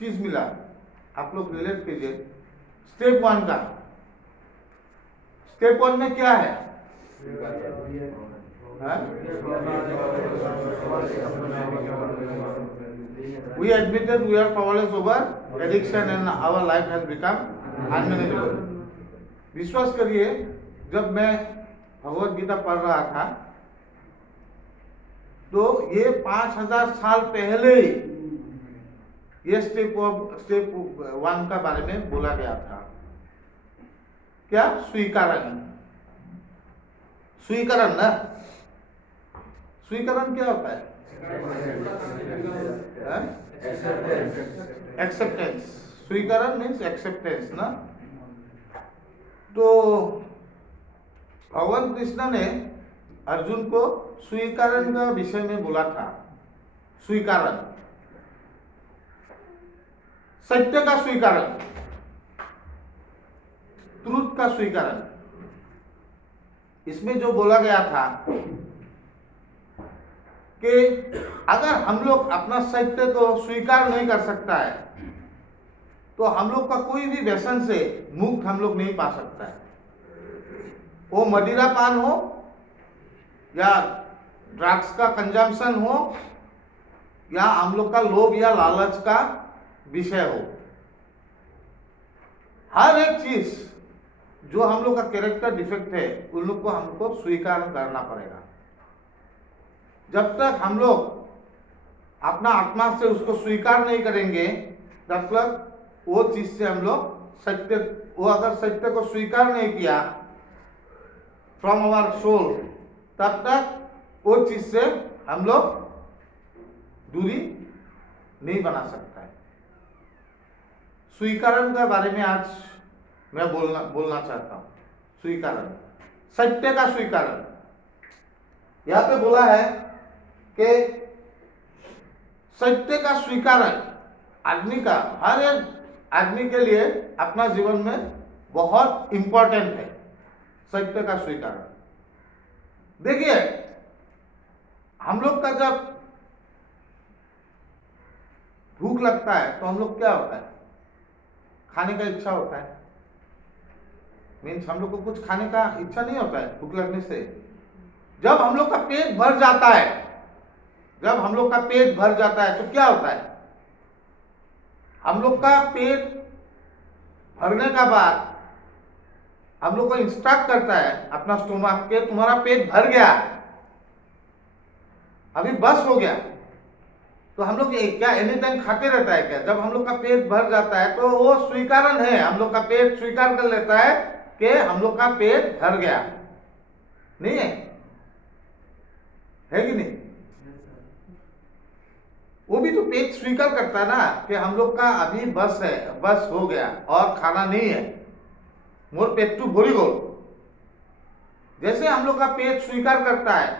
चीज मिला, आप लोग रिलेट कीजिए। स्टेप 1 का, स्टेप 1 में क्या है? We admitted we are powerless over addiction and our life has become unmanageable. विश्वास करिए, जब मैं भगवत गीता पढ़ रहा था तो ये 5000 साल पहले ही ये स्टेप 1 का बारे में बोला गया था। क्या? स्वीकरण। स्वीकरण ना, स्वीकरण क्या होता है? एक्सेप्टेंस। स्वीकरण मीन्स एक्सेप्टेंस ना। तो भगवान कृष्ण ने अर्जुन को स्वीकरण का विषय में बोला था। स्वीकरण, सत्य का स्वीकरण, ट्रूथ का स्वीकरण। इसमें जो बोला गया था कि अगर हम लोग अपना सत्य को स्वीकार नहीं कर सकता है तो हम लोग का कोई भी व्यसन से मुक्त हम लोग नहीं पा सकता है। वो मदिरा पान हो या ड्रग्स का कंजम्पशन हो या हम लोग का लोभ या लालच का विषय हो, हर एक चीज जो हम लोग का कैरेक्टर डिफेक्ट है उन लोग को हमको स्वीकार करना पड़ेगा। जब तक हम लोग अपना आत्मा से उसको स्वीकार नहीं करेंगे तब तक वो चीज से हम लोग सत्य, वो अगर सत्य को स्वीकार नहीं किया फ्रॉम अवर सोल, तब तक वो चीज से हम लोग दूरी नहीं बना सकता है। स्वीकरण के बारे में आज मैं बोलना चाहता हूं। स्वीकरण, सत्य का स्वीकरण। यहां पे बोला है कि सत्य का स्वीकरण आदमी का, हर एक आदमी के लिए अपना जीवन में बहुत इंपॉर्टेंट है। सत्य का स्वीकरण। देखिए, हम लोग का जब भूख लगता है तो हम लोग क्या होता है? खाने का इच्छा होता है। मीन्स हम लोग को कुछ खाने का इच्छा नहीं होता है भूख लगने से। जब हम लोग का पेट भर जाता है, जब हम लोग का पेट भर जाता है तो क्या होता है? हम लोग का पेट भरने का बाद हम लोग को इंस्ट्रक्ट करता है अपना स्टोमक के तुम्हारा पेट भर गया, अभी बस हो गया। तो हम लोग क्या एनी टाइम खाते रहता है क्या? जब हम लोग का पेट भर जाता है तो वो स्वीकरण है, हम लोग का पेट स्वीकार कर लेता है कि हम लोग का पेट भर गया। नहीं है कि नहीं? वो भी तो पेट स्वीकार करता है ना कि हम लोग का अभी बस है, बस हो गया और खाना नहीं है, मोर पेट टू भरी गोल। जैसे हम लोग का पेट स्वीकार करता है,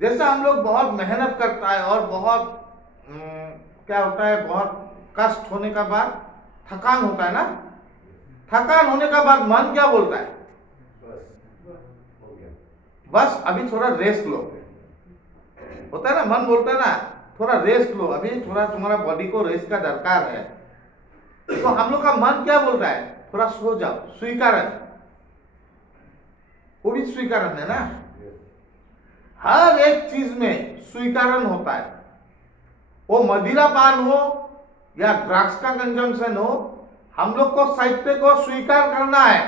जैसे हम लोग बहुत मेहनत करता है और बहुत क्या होता है, बहुत कष्ट होने का बाद थकान होता है ना, थकान होने का बाद मन क्या बोलता है? बस अभी थोड़ा रेस्ट लो। होता है ना, मन बोलता है ना थोड़ा रेस्ट लो, अभी थोड़ा तुम्हारा बॉडी को रेस्ट का दरकार है। तो हम लोग का मन क्या बोलता है? थोड़ा सो जाओ। स्वीकरण, वो भी स्वीकरण है ना। हर एक चीज में स्वीकरण होता है। वो मदिरा पान हो या ड्रग्स का कंजम्पशन हो, हम लोग को सत्य को स्वीकार करना है।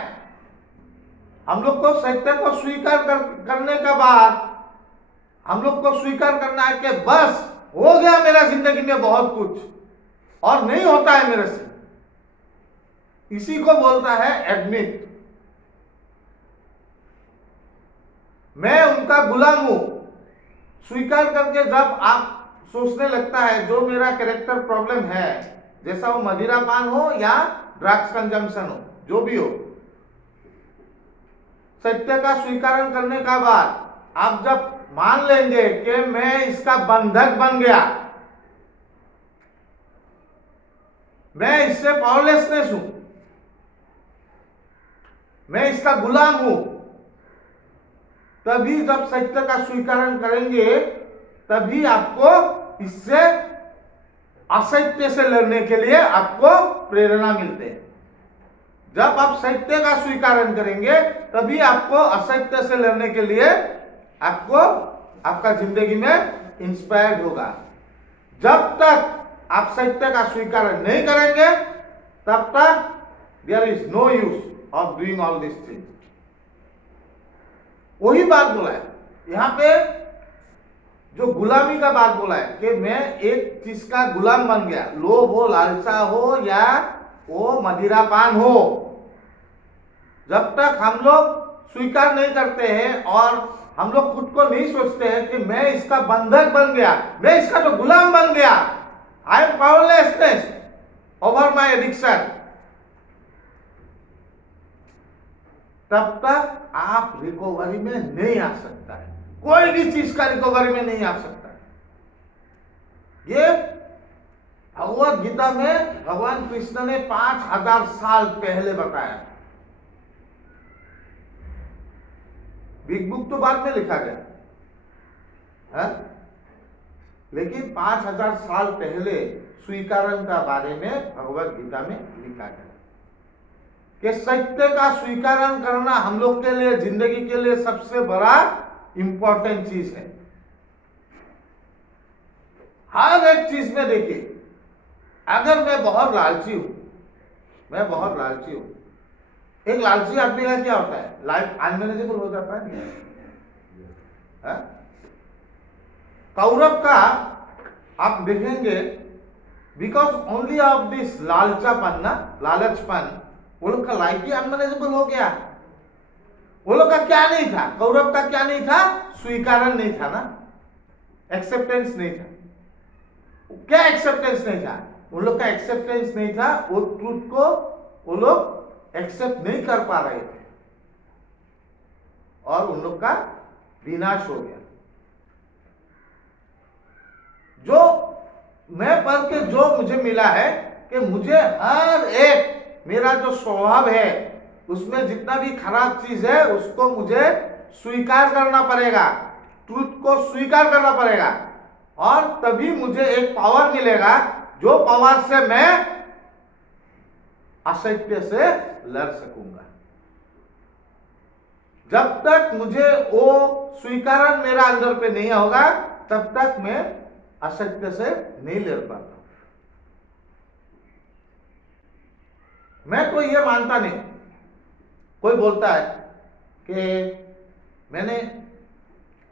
हम लोग को सत्य को स्वीकार करने के बाद हम लोग को स्वीकार करना है कि बस हो गया मेरा जिंदगी में बहुत कुछ और नहीं होता है मेरे से। इसी को बोलता है एडमिट। मैं उनका गुलाम हूं। स्वीकार करके जब आप सोचने लगता है जो मेरा कैरेक्टर प्रॉब्लम है, जैसा वो मदिरा पान हो या ड्रग्स कंजम्पशन हो, जो भी हो, सत्य का स्वीकार करने का बाद आप जब मान लेंगे कि मैं इसका बंधक बन गया, मैं इससे पावरलेसनेस हूं, मैं इसका गुलाम हूं, तभी जब सत्य का स्वीकार करेंगे तभी आपको इससे असत्य से लड़ने के लिए आपको प्रेरणा मिलते हैं। जब आप सत्य का स्वीकारण करेंगे तभी आपको असत्य से लड़ने के लिए आपको आपका जिंदगी में इंस्पायर्ड होगा। जब तक आप सत्य का स्वीकारण नहीं करेंगे तब तक there is no use of doing all this things. वही बात बोला है यहां पे, जो गुलामी का बात बोला है कि मैं एक चीज का गुलाम बन गया, लोभ हो, लालसा हो या वो मदिरापान हो। जब तक हम लोग स्वीकार नहीं करते हैं और हम लोग खुद को नहीं सोचते हैं कि मैं इसका बंधक बन गया, मैं इसका जो गुलाम बन गया, I am powerlessness over my addiction, तब तक आप रिकवरी में नहीं आ सकता है। कोई भी चीज का रिकवरी में नहीं आ सकता है। ये भगवत गीता में भगवान कृष्ण ने 5000 साल पहले बताया। बिग बुक तो बाद में लिखा गया है, लेकिन 5000 साल पहले स्वीकारण का बारे में भगवत गीता में लिखा गया कि सत्य का स्वीकारण करना हम लोग के लिए, जिंदगी के लिए सबसे बड़ा इंपॉर्टेंट चीज है। हर एक चीज में देखिए, अगर मैं बहुत लालची हूं, एक लालची आदमी का क्या होता है, लाइफ अनमैनेजेबल हो जाता है। कौरव का आप देखेंगे, बिकॉज ओनली ऑफ दिस लालचापन ना, लालचपन, वो लोग का लाइफ ही अनमैनेजेबल हो गया। वो लोग का क्या नहीं था, कौरव का क्या नहीं था, स्वीकारण नहीं था ना, एक्सेप्टेंस नहीं था। क्या एक्सेप्टेंस नहीं था? उन लोग का एक्सेप्टेंस नहीं था, वो ट्रूथ को वो लोग एक्सेप्ट नहीं कर पा रहे थे और उन लोग का विनाश हो गया। जो मैं पढ़ के जो मुझे मिला है कि मुझे हर एक, मेरा जो स्वभाव है उसमें जितना भी खराब चीज है उसको मुझे स्वीकार करना पड़ेगा, ट्रूथ को स्वीकार करना पड़ेगा, और तभी मुझे एक पावर मिलेगा, जो पावर से मैं असत्य से लड़ सकूंगा। जब तक मुझे वो स्वीकारण मेरा अंदर पे नहीं होगा तब तक मैं असत्य से नहीं लड़ पाता। मैं तो ये मानता नहीं, कोई बोलता है कि मैंने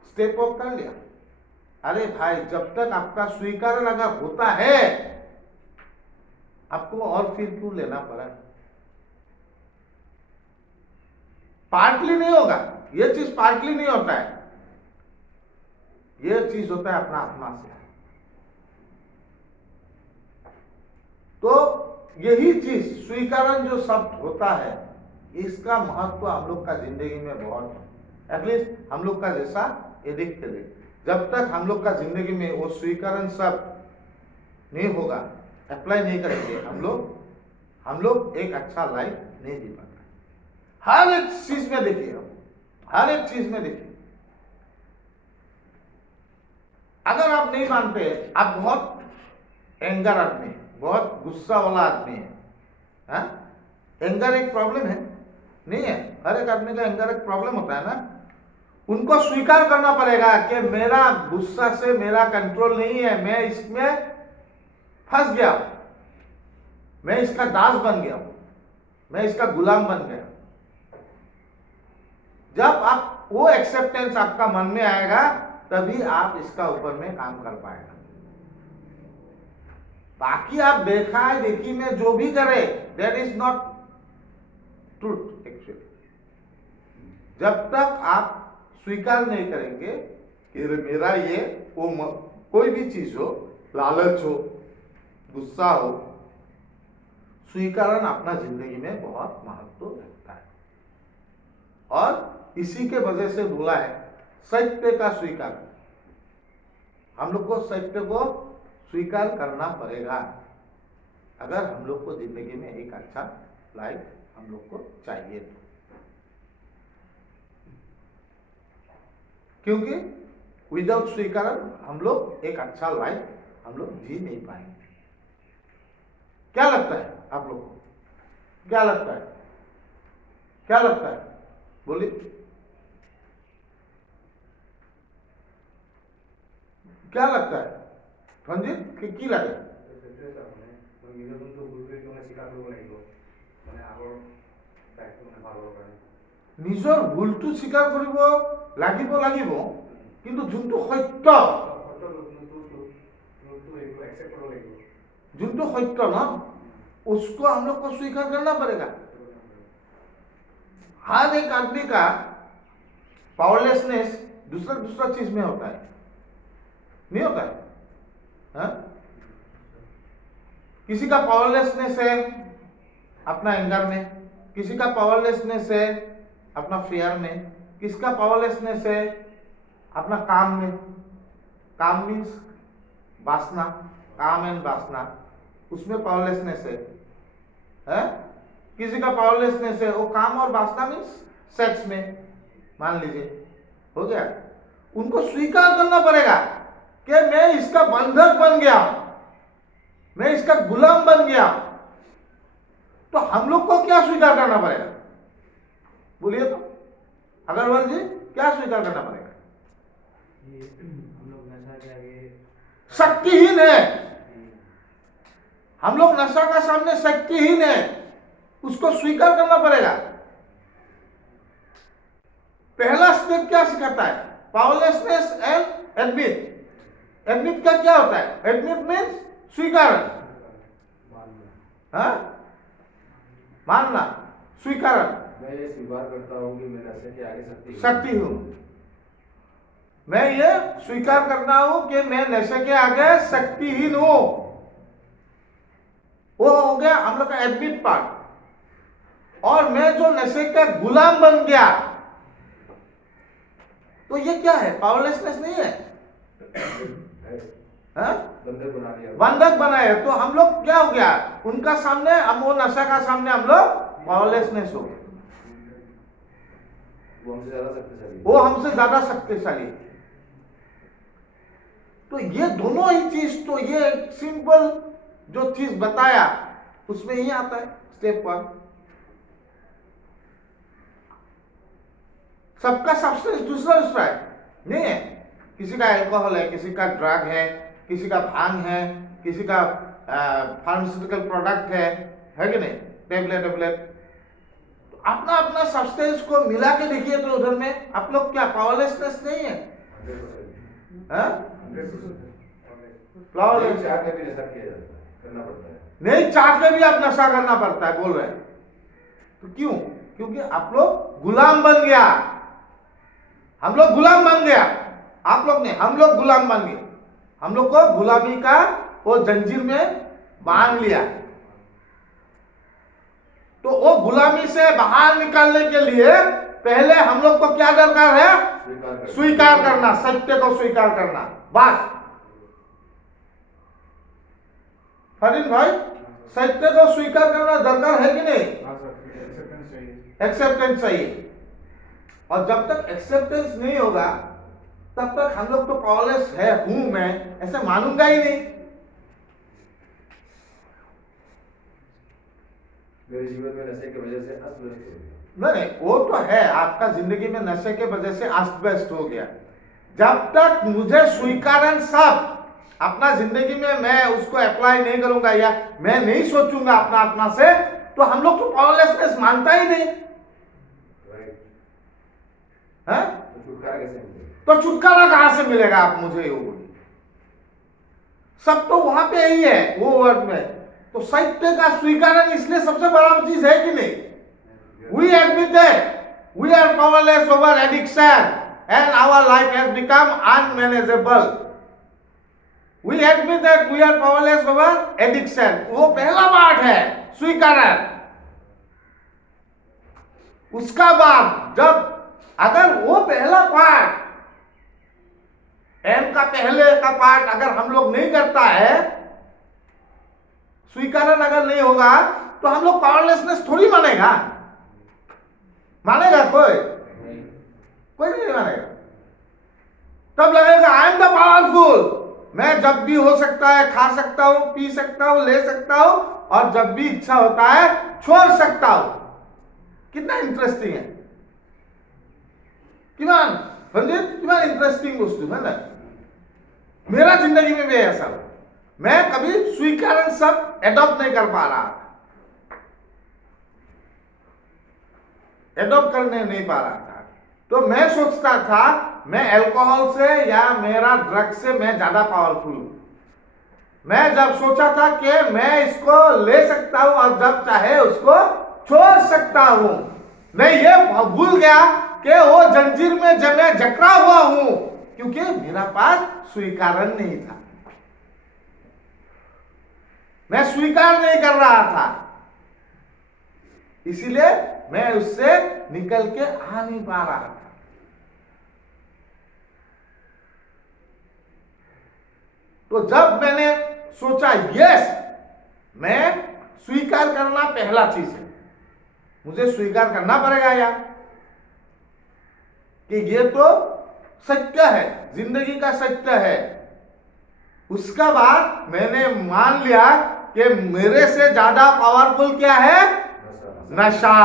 स्टेप वॉक कर लिया। अरे भाई, जब तक आपका स्वीकारण अगर होता है, आपको और फिर क्यों लेना पड़ा? पार्टली नहीं होगा, ये चीज पार्टली नहीं होता है, ये चीज होता है अपना आत्मा से। तो यही चीज स्वीकारण जो शब्द होता है, इसका महत्व हम लोग का जिंदगी में बहुत है। एटलीस्ट हम लोग का जैसा एडिक्ट के लिए, जब तक हम लोग का जिंदगी में वो स्वीकारण शब्द नहीं होगा, अप्लाई नहीं करेंगे, हम लोग एक अच्छा लाइफ नहीं जी पाते। हर एक चीज में देखिए, हर एक चीज में देखिए, अगर आप नहीं मानते, आप बहुत एंगर आदमी है, बहुत गुस्सा वाला आदमी है, एंगर एक प्रॉब्लम है नहीं है? हर एक आदमी का एंगर एक प्रॉब्लम होता है ना। उनको स्वीकार करना पड़ेगा कि मेरा गुस्सा से मेरा कंट्रोल नहीं है, मैं इसमें फंस गया, मैं इसका दास बन गया, मैं इसका गुलाम बन गया। जब आप वो एक्सेप्टेंस आपका मन में आएगा तभी आप इसका ऊपर में काम कर पाएगा। बाकी आप देखा देखी में जो भी करे, that is not truth actually. जब तक आप स्वीकार नहीं करेंगे कि मेरा ये वो कोई भी चीज हो, लालच हो, गुस्सा हो, स्वीकारण अपना जिंदगी में बहुत महत्व रखता है। और इसी के वजह से बोला है सत्य का स्वीकार। हम लोग को सत्य को स्वीकार करना पड़ेगा अगर हम लोग को जिंदगी में एक अच्छा लाइफ हम लोग को चाहिए तो। क्योंकि विदाउट स्वीकारण हम लोग एक अच्छा लाइफ हम लोग जी नहीं पाएंगे। क्या लगता है? क्या लगता है? बोलिए। क्या लगता है रंजित কি লাগে? নিজৰ ভুলটো স্বীকাৰ কৰিব লাগিব কিন্তু যোনটো সত্য ना उसको हम लोग को स्वीकार करना पड़ेगा। हर एक आदमी का पावरलेसनेस दूसरा दूसरा चीज में होता है, नहीं होता है? हाँ? किसी का पावरलेसनेस है अपना एंगर में, किसी का पावरलेसनेस है अपना फियर में, किसका पावरलेसनेस है अपना काम में। काम मीन्स वासना, काम एंड वासना, उसमें पावरलेसनेस है? किसी का पावरलेसनेस है वो काम और वासना मीन्स सेक्स में, मान लीजिए, हो गया। उनको स्वीकार करना पड़ेगा कि मैं इसका बंधक बन गया, मैं इसका गुलाम बन गया। तो हम लोग को क्या स्वीकार करना पड़ेगा? बोलिए तो अग्रवाल जी, क्या स्वीकार करना पड़ेगा? हम लोग नशा के आगे शक्तिहीन है। हम लोग नशा का सामने शक्तिहीन है, उसको स्वीकार करना पड़ेगा। पहला स्टेप क्या सिखाता है? Powerlessness and admit. एडमिट का क्या होता है? एडमिट मीन्स स्वीकार, मानना, स्वीकार। मैं ये स्वीकार करता हूँ कि मैं नशे के आगे शक्ति हूं। मैं ये स्वीकार करता हूं कि मैं नशे के आगे शक्तिहीन हूं। वो हो गया हम लोग का एडमिट पार्ट। और मैं जो नशे का गुलाम बन गया, तो ये क्या है? पावरलेसनेस नहीं है? बंधक बनाए। तो हम लोग क्या हो गया उनका सामने, हम वो नशा का सामने हम लोग पावरलेसनेस हो गए। वो हमसे ज्यादा शक्तिशाली। तो ये दोनों ही चीज, तो ये सिंपल जो चीज बताया उसमें ही आता है स्टेप 1। सबका सब्सटेंस दूसरा दूसरा है, नहीं है? किसी का अल्कोहल है, किसी का ड्रग है, किसी का भांग है, किसी का फार्मास्यूटिकल प्रोडक्ट है कि नहीं? टेबलेट। तो अपना अपना सब्सटेंस को मिला के देखिए तो उधर में आप लोग क्या पावरलेसनेस नहीं है? नहीं चाह के भी आप नशा करना पड़ता है, बोल रहे हैं। तो क्यों? क्योंकि आप लोग गुलाम बन गया। हम लोग गुलाम बन गया, आप लोग नहीं, हम लोग गुलाम बन गए। हम लोग को गुलामी का वो जंजीर में बांध लिया। तो वो गुलामी से बाहर निकालने के लिए पहले हम लोग को क्या दरकार है? स्वीकार करना, सत्य को स्वीकार करना। बस फरीन भाई, सत्य को स्वीकार करना दरकार है कि नहीं? एक्सेप्टेंस चाहिए। और जब तक एक्सेप्टेंस नहीं होगा तब तक हम लोग तो पावरलेस है, हूं मैं, ऐसे मानूंगा ही नहीं। मेरे जीवन में नशे की वजह से अस्त व्यस्त हो गया। नहीं, वो तो है, आपका जिंदगी में नशे के वजह से अस्त व्यस्त हो गया। जब तक मुझे स्वीकारण सब अपना जिंदगी में मैं उसको अप्लाई नहीं करूंगा या मैं नहीं सोचूंगा अपना आत्मा से, तो हम लोग तो पावरलेसनेस मानता ही नहीं है? तो छुटकारा कहां से मिलेगा? आप मुझे ये बोलिए। सब तो वहां पे ही है वो वर्ड में। तो सत्य का स्वीकारण इसलिए सबसे बड़ा चीज है कि नहीं? We admit that we are powerless over addiction and our life has become unmanageable. We admit that we are powerless over addiction. वो पहला पार्ट है स्वीकारण। उसका बाद जब अगर वो पहला पार्ट, एम का पहले का पार्ट अगर हम लोग नहीं करता है, स्वीकारण अगर नहीं होगा, तो हम लोग पावरलेसनेस थोड़ी मानेगा। मानेगा कोई नहीं मानेगा। तब लगेगा आई एम द पावरफुल, मैं जब भी हो सकता है खा सकता हूं, पी सकता हूं, ले सकता हूं, और जब भी इच्छा होता है छोड़ सकता हूं। कितना इंटरेस्टिंग है, किमान रंजित, किमान इंटरेस्टिंग वस्तु है ना। मेरा जिंदगी में भी ऐसा हो, मैं कभी स्वीकारण सब एडॉप्ट नहीं कर पा रहा था, एडॉप्ट करने नहीं पा रहा था। तो मैं सोचता था मैं अल्कोहल से या मेरा ड्रग से मैं ज्यादा पावरफुल हूं। मैं जब सोचा था कि मैं इसको ले सकता हूं और जब चाहे उसको छोड़ सकता हूं, मैं ये भूल गया कि वो जंजीर में जब मैं जकड़ा हुआ हूं, क्योंकि मेरा पास स्वीकारण नहीं था, मैं स्वीकार नहीं कर रहा था, इसीलिए मैं उससे निकल के आ नहीं पा रहा था। तो जब मैंने सोचा यस, मैं स्वीकार करना पहला चीज है, मुझे स्वीकार करना पड़ेगा यार कि ये तो सत्य है, जिंदगी का सत्य है। उसका बाद मैंने मान लिया कि मेरे से ज्यादा पावरफुल क्या है, नशा।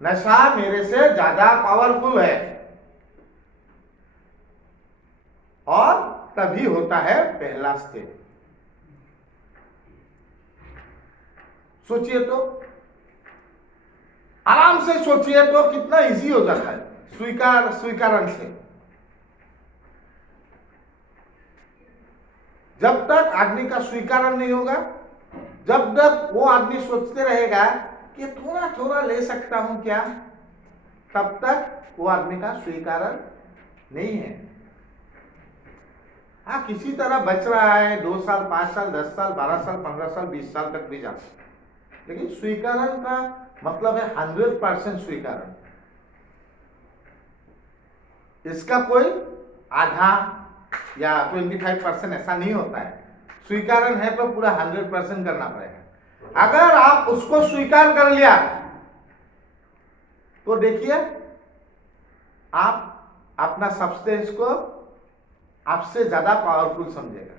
नशा मेरे से ज्यादा पावरफुल है, और तभी होता है पहला स्टेप। सोचिए तो, आराम से सोचिए तो कितना इजी हो जाता है स्वीकारण से। जब तक आदमी का स्वीकारण नहीं होगा, जब तक वो आदमी सोचते रहेगा कि थोड़ा थोड़ा ले सकता हूं क्या, तब तक वो आदमी का स्वीकारण नहीं है। हाँ, किसी तरह बच रहा है, 2 साल, 5 साल, 10 साल, 12 साल, 15 साल, 20 साल तक भी जा सकता है, लेकिन स्वीकारण का मतलब है 100% स्वीकारण। इसका कोई आधा या 25% ऐसा नहीं होता है। स्वीकारण है तो पूरा 100% करना पड़ेगा। अगर आप उसको स्वीकार कर लिया तो देखिए, आप अपना सब्सटेंस को आपसे ज्यादा पावरफुल समझेगा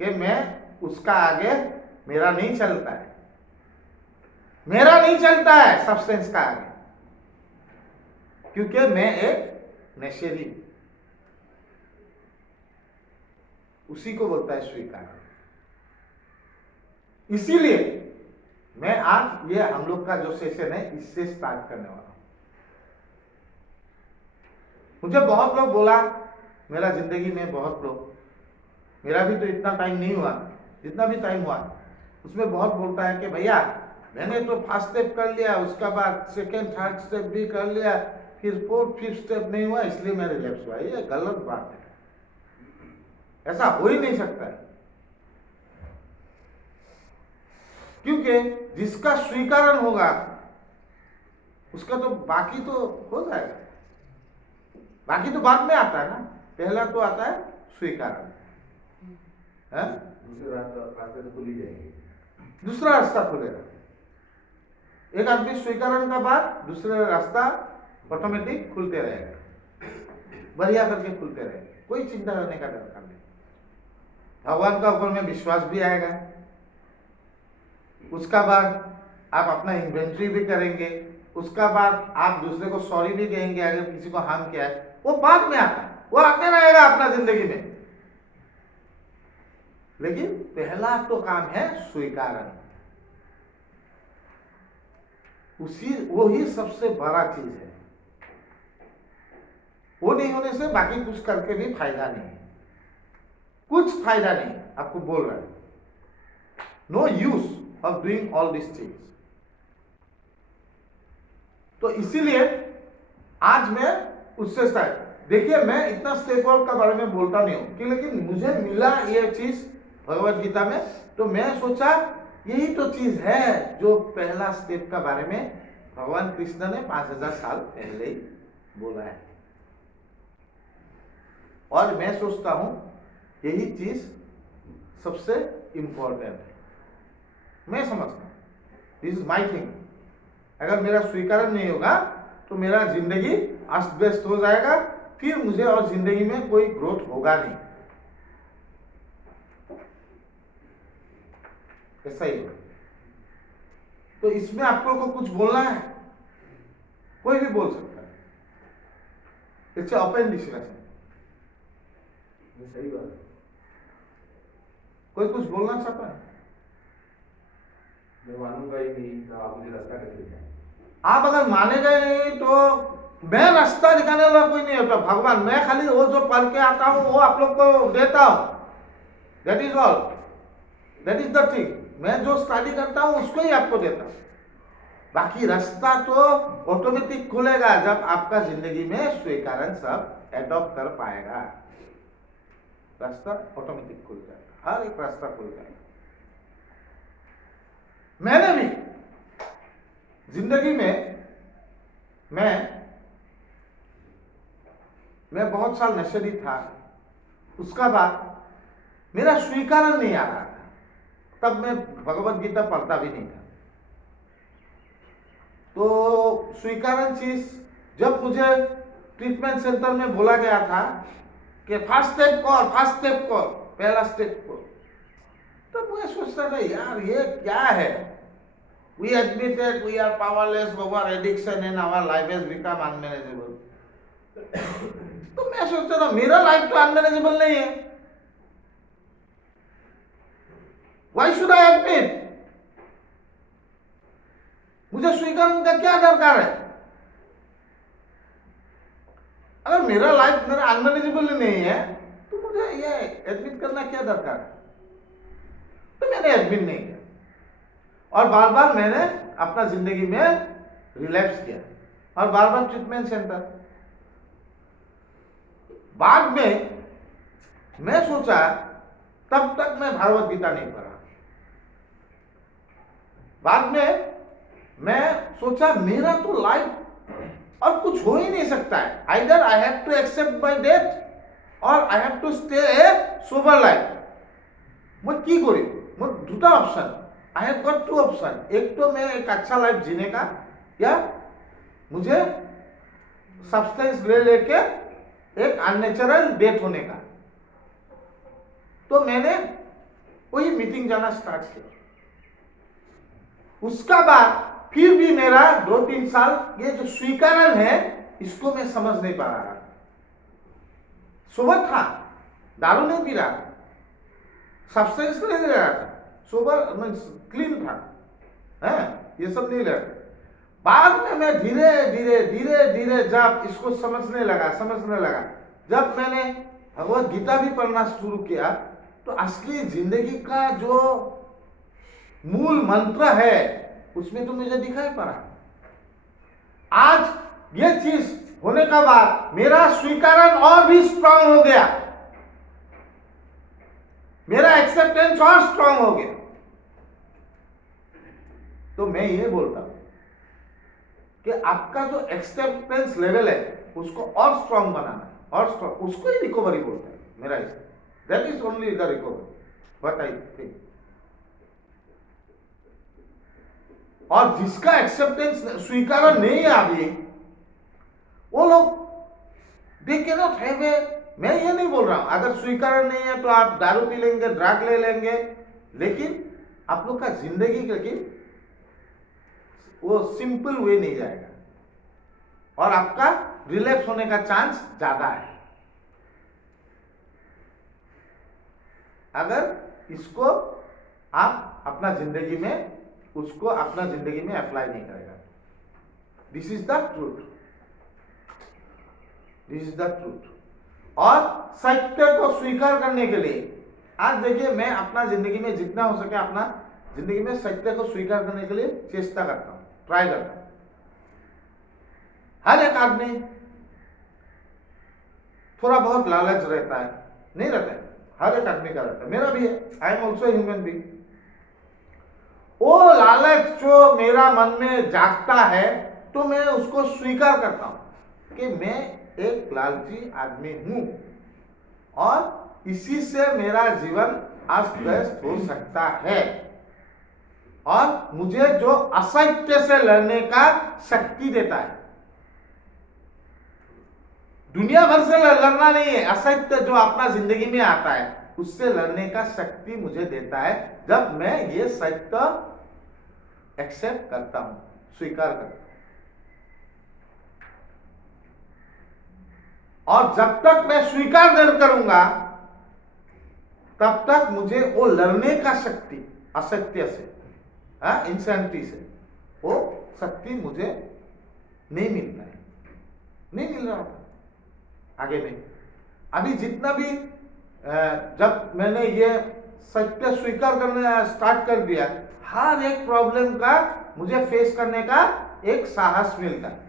कि मैं उसका आगे, मेरा नहीं चलता है, मेरा नहीं चलता है सब्सटेंस का आगे, क्योंकि मैं एक नशेड़ी हूं। उसी को बोलता है स्वीकार। इसीलिए मैं आज ये हम लोग का जो सेशन है इससे स्टार्ट करने वाला हूं। मुझे बहुत लोग बोला, मेरा जिंदगी में बहुत लोग, मेरा भी तो इतना टाइम नहीं हुआ, जितना भी टाइम हुआ उसमें बहुत बोलता है कि भैया मैंने तो फर्स्ट स्टेप कर लिया, उसका बाद सेकेंड थर्ड स्टेप भी कर लिया, फिर फोर्थ फिफ्थ स्टेप नहीं हुआ, इसलिए मैं रिलैप्स हुआ। ये गलत बात है, ऐसा हो ही नहीं सकता है, क्योंकि जिसका स्वीकारण होगा उसका तो बाकी तो हो जाएगा। बाकी तो बाद में आता है ना, पहला तो आता है स्वीकारण। दूसरे रास्ते तो खुल ही जाएंगे, दूसरा रास्ता खुलेगा। एक आदमी स्वीकारण का बाद दूसरा रास्ता ऑटोमेटिक खुलते रहेगा, बढ़िया करके खुलते रहेगा, कोई चिंता करने का दरकार नहीं। भगवान का ऊपर में विश्वास भी आएगा। उसका बाद आप अपना इन्वेंट्री भी करेंगे, उसका बाद आप दूसरे को सॉरी भी कहेंगे अगर किसी को हार्म किया है, वो बाद में आता है, वो आते रहेगा अपना जिंदगी में। लेकिन पहला तो काम है स्वीकारण, वो ही सबसे बड़ा चीज है। वो नहीं होने से बाकी कुछ करके भी फायदा नहीं है, कुछ फायदा नहीं। आपको बोल रहा है, no use of doing all this things. तो इसीलिए आज मैं उससे स्टार्ट, देखिए मैं इतना स्टेप वर्क का बारे में बोलता नहीं हूं कि, लेकिन मुझे मिला ये चीज भगवत गीता में, तो मैं सोचा यही तो चीज है जो पहला स्टेप का बारे में भगवान कृष्ण ने 5000 साल पहले ही बोला है। और मैं सोचता हूं यही चीज सबसे इंपॉर्टेंट है। मैं समझता हूं, दिस इज माई थिंग। अगर मेरा स्वीकारण नहीं होगा तो मेरा जिंदगी अस्त व्यस्त हो जाएगा, फिर मुझे और जिंदगी में कोई ग्रोथ होगा नहीं। ऐसा ही है। तो इसमें आपको को कुछ बोलना है, कोई भी बोल सकता है। It's open discussion. सही बात है। कोई कुछ बोलना चाहता है? मैं मानूंगा ही नहीं तो आप मुझे रास्ता कैसे दिखाएं? आप अगर मानेगा नहीं तो मैं रास्ता दिखाने वाला कोई नहीं होता, भगवान। मैं खाली वो जो पढ़ के आता हूँ वो आप लोग को देता हूँ, that is all, that is the thing. मैं जो स्टडी करता हूँ उसको ही आपको देता हूँ। बाकी रास्ता तो ऑटोमेटिक खुलेगा जब आपका जिंदगी में स्वीकारण सब एडॉप्ट कर पाएगा। रास्ता ऑटोमेटिक खुल जाएगा, हर एक रास्ता खुल जाएगा। मैंने भी जिंदगी में मैं बहुत साल नशेड़ी था। उसका बाद मेरा स्वीकारण नहीं आ रहा था, तब मैं भगवत गीता पढ़ता भी नहीं था। तो स्वीकारण चीज जब मुझे ट्रीटमेंट सेंटर में बोला गया था कि फर्स्ट स्टेप कर, पहला स्टेप कर, तो मैं सोचता था यार ये क्या है। We admitted we are powerless over addiction and our life has become unmanageable. तो मैं सोचता था मेरा लाइफ तो अनमैनेजेबल नहीं है। Why should I admit? मुझे स्वीकरण का क्या दरकार है? अगर मेरा लाइफ मेरा अनमैनेजेबल नहीं है तो मुझे ये एडमिट करना क्या दरकार है? तो मैंने एडमिट नहीं किया और बार बार मैंने अपना जिंदगी में रिलैप्स किया और बार बार ट्रीटमेंट सेंटर। बाद में मैं सोचा, तब तक मैं भागवत गीता नहीं पढ़ा। बाद में मैं सोचा मेरा तो लाइफ और कुछ हो ही नहीं सकता है। Either I have to accept my death और I have to stay a sober life. मैं की करी, मैं दूसरा option, I have got two option. एक तो मैं एक अच्छा लाइफ जीने का, या मुझे सब्सटेंस ले लेके एक अननेचुरल डेथ होने का। तो मैंने वही मीटिंग जाना स्टार्ट किया। उसका बाद फिर भी मेरा 2-3 साल ये जो स्वीकरण है इसको मैं समझ नहीं पा रहा। सोबर था, दारू नहीं पी रहा था, सब्सटेंस नहीं ले रहा था, सोबर क्लीन था, है ये सब नहीं ले रहा। बाद में मैं धीरे धीरे जब इसको समझने लगा, जब मैंने भगवत गीता भी पढ़ना शुरू किया तो असली जिंदगी का जो मूल मंत्र है उसमें तो मुझे दिखाई पड़ा। आज ये चीज होने का बाद मेरा स्वीकरण और भी स्ट्रांग हो गया, मेरा एक्सेप्टेंस और स्ट्रांग हो गया। तो मैं ये बोलता हूं कि आपका जो एक्सेप्टेंस लेवल है उसको और स्ट्रांग बनाना है, और स्ट्रांग, उसको ही रिकवरी बोलते हैं मेरा हिसाब। That is only the recovery, what I think. और जिसका एक्सेप्टेंस स्वीकरण नहीं है अभी, वो लोग they can not have a, मैं ये नहीं बोल रहा हूं अगर स्वीकरण नहीं है तो आप दारू पी लेंगे, ड्रग ले लेंगे, लेकिन आप लोग का जिंदगी के वो सिंपल वे नहीं जाएगा और आपका रिलैप्स होने का चांस ज्यादा है अगर इसको आप अपना जिंदगी में उसको अपना जिंदगी में अप्लाई नहीं करेगा। This is the truth, this is the truth. और सत्य को स्वीकार करने के लिए आज देखिए मैं अपना जिंदगी में जितना हो सके अपना जिंदगी में सत्य को स्वीकार करने के लिए चेष्टा करता हूं, ट्राई करता हूं। हर एक आदमी थोड़ा बहुत लालच रहता है, नहीं रहता है, हर एक आदमी का रहता है, मेरा भी है, I am also human being. वो लालच जो मेरा मन में जागता है तो मैं उसको स्वीकार करता हूं कि मैं एक लालची आदमी हूं और इसी से मेरा जीवन अस्त व्यस्त हो सकता है और मुझे जो असत्य से लड़ने का शक्ति देता है। दुनिया भर से लड़ना नहीं है, असत्य जो अपना जिंदगी में आता है उससे लड़ने का शक्ति मुझे देता है जब मैं ये सत्य एक्सेप्ट करता हूं, स्वीकार करता हूं। और जब तक मैं स्वीकार नहीं करूंगा तब तक मुझे वो लड़ने का शक्ति असत्य से, इंसैनिटी से, वो शक्ति मुझे नहीं मिलता है, नहीं मिल रहा था आगे में। अभी जितना भी जब मैंने ये सत्य स्वीकार करना स्टार्ट कर दिया, हर एक प्रॉब्लम का मुझे फेस करने का एक साहस मिलता है।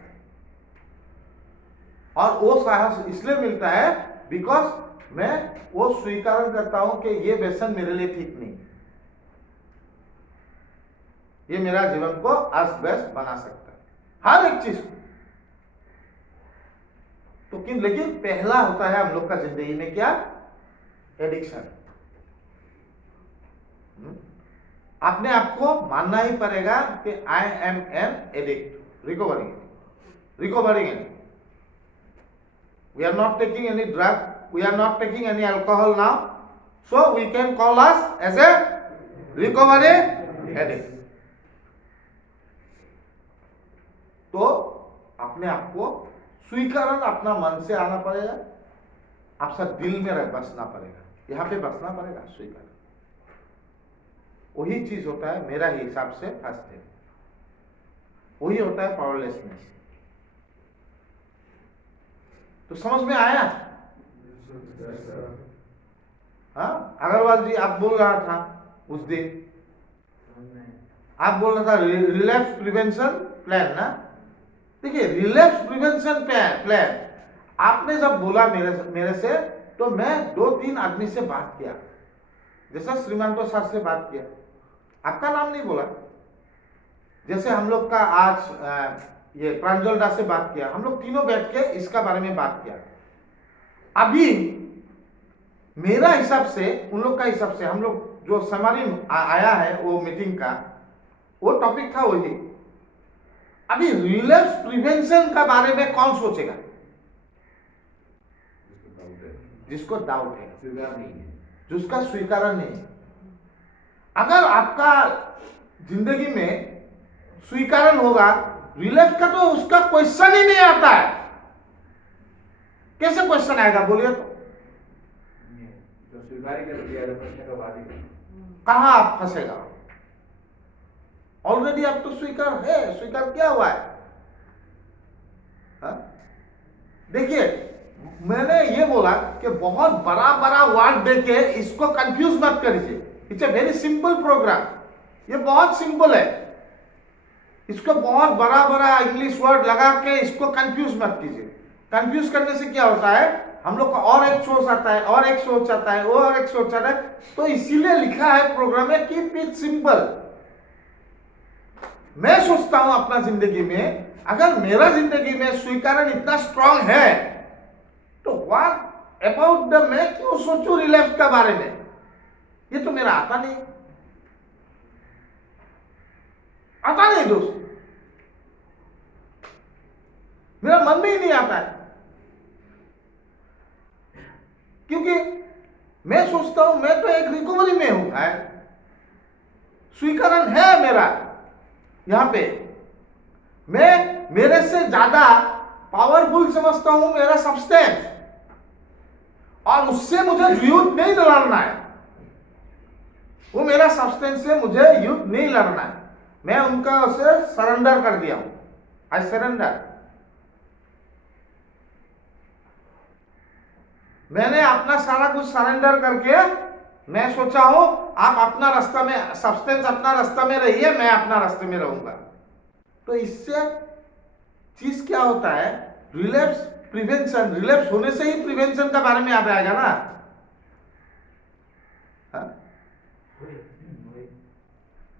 और वो साहस इसलिए मिलता है बिकॉज मैं वो स्वीकार करता हूं कि ये व्यसन मेरे लिए ठीक नहीं, ये मेरा जीवन को अस्त व्यस्त बना सकता है, हर एक चीज को। तो लेकिन पहला होता है हम लोग का जिंदगी में क्या? एडिक्शन। अपने आप को मानना ही पड़ेगा कि I am an addict, recovering. We are not taking any drug, we are not taking any alcohol now, so we can call us as a recovery addict. तो अपने आप को स्वीकरण अपना मन से आना पड़ेगा, आपका दिल में बसना पड़ेगा, यहाँ पे बसना पड़ेगा स्वीकरण। वही चीज होता है मेरा हिसाब से फर्स्ट है, वही होता है पावरलेसनेस। तो समझ में आया? हाँ, अग्रवाल जी आप बोल रहा था उस दिन, आप बोल रहा था रिलैप्स प्रिवेंशन प्लान ना। देखिए रिलैप्स प्रिवेंशन प्लान आपने जब बोला मेरे से, तो मैं 2-3 आदमी से बात किया, जैसा श्रीमांतो सर से बात किया, आपका नाम नहीं बोला। जैसे हम लोग का आज ये प्रांजल दास से बात किया, हम लोग तीनों बैठ के इसका बारे में बात किया। अभी मेरा हिसाब से, उन लोग का हिसाब से, हम लोग जो समरी आया है वो मीटिंग का, वो टॉपिक था वही। अभी रिलैप्स प्रिवेंशन का बारे में कौन सोचेगा? जिसको डाउट है, स्वीकार नहीं है, जिसका स्वीकार नहीं है। अगर आपका जिंदगी में स्वीकारण होगा, रिलैप्स का तो उसका क्वेश्चन ही नहीं आता है। कैसे क्वेश्चन आएगा बोलिए तो? तो स्वीकार ही कर दिया, प्रश्न का बात ही कहां आप फंसेगा? ऑलरेडी आप तो स्वीकार है, स्वीकार किया हुआ है। देखिए मैंने ये बोला कि बहुत बड़ा बड़ा वर्ड देके इसको कंफ्यूज मत करिए। It's a very simple program, ये बहुत सिंपल है। इसको बहुत बड़ा बड़ा इंग्लिश वर्ड लगा के इसको कंफ्यूज मत कीजिए। कंफ्यूज करने से क्या होता है, हम लोग का और एक सोच आता है, और एक सोच आता है, और एक सोच आता है। तो इसीलिए लिखा है प्रोग्राम में, कीप इट सिंपल। मैं सोचता हूं अपना जिंदगी में, अगर मेरा जिंदगी में स्वीकरण इतना स्ट्रांग है, तो व्हाट अबाउट द, मैं क्यों सोचूं रिलैप्स के बारे में? ये तो मेरा आता नहीं दोस्त, मेरा मन में ही नहीं आता है। क्योंकि मैं सोचता हूं मैं तो एक रिकवरी में हूं, स्वीकरण है मेरा। यहां पे मैं मेरे से ज्यादा पावरफुल समझता हूं मेरा सब्सटेंस, और उससे मुझे युद्ध नहीं लड़ना है। वो मेरा सब्सटेंस से मुझे युद्ध नहीं लड़ना है। मैं उनका उसे सरेंडर कर दिया हूं, आई सरेंडर। मैंने अपना सारा कुछ सरेंडर करके मैं सोचा हूं आप अपना रास्ता में, सब्सटेंस अपना रास्ता में रहिए, मैं अपना रास्ते में रहूंगा। तो इससे चीज क्या होता है, रिलैप्स प्रिवेंशन, रिलैप्स होने से ही प्रिवेंशन का बारे में याद आएगा ना।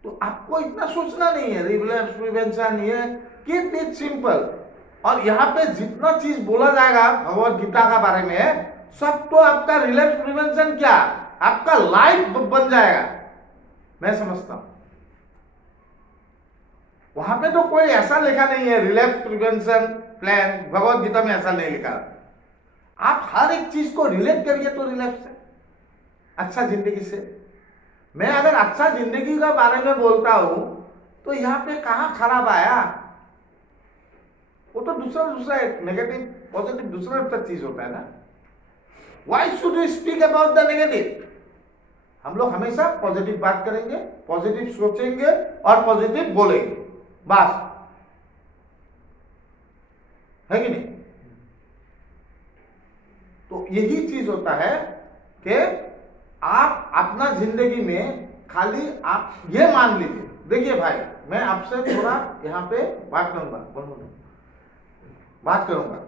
तो आपको इतना सोचना नहीं है, रिलैप्स प्रिवेंशन ये, कीप इट सिंपल। और यहाँ पे जितना चीज बोला जाएगा भगवद गीता का बारे में, सब तो आपका रिलैप्स प्रिवेंशन क्या, आपका लाइफ बन जाएगा, मैं समझता हूं। वहां पे तो कोई ऐसा लिखा नहीं है relapse prevention plan, Bhagavad Gita में ऐसा नहीं लिखा। आप हर एक चीज को रिलेट करिए तो रिलैप्स है। अच्छा जिंदगी से। मैं अगर अच्छा जिंदगी का बारे में बोलता हूं तो यहाँ पे कहाँ खराब आया? वो तो दूसरा दूसरा नेगेटिव पॉजिटिव दूसरा दूसरा चीज होता है ना। Why should we speak about the negative? हम लोग हमेशा पॉजिटिव बात करेंगे, पॉजिटिव सोचेंगे और पॉजिटिव बोलेंगे, बस, है कि नहीं? तो यही चीज होता है कि आप अपना जिंदगी में खाली आप ये मान लीजिए। देखिए भाई, मैं आपसे थोड़ा यहाँ पे बात करूंगा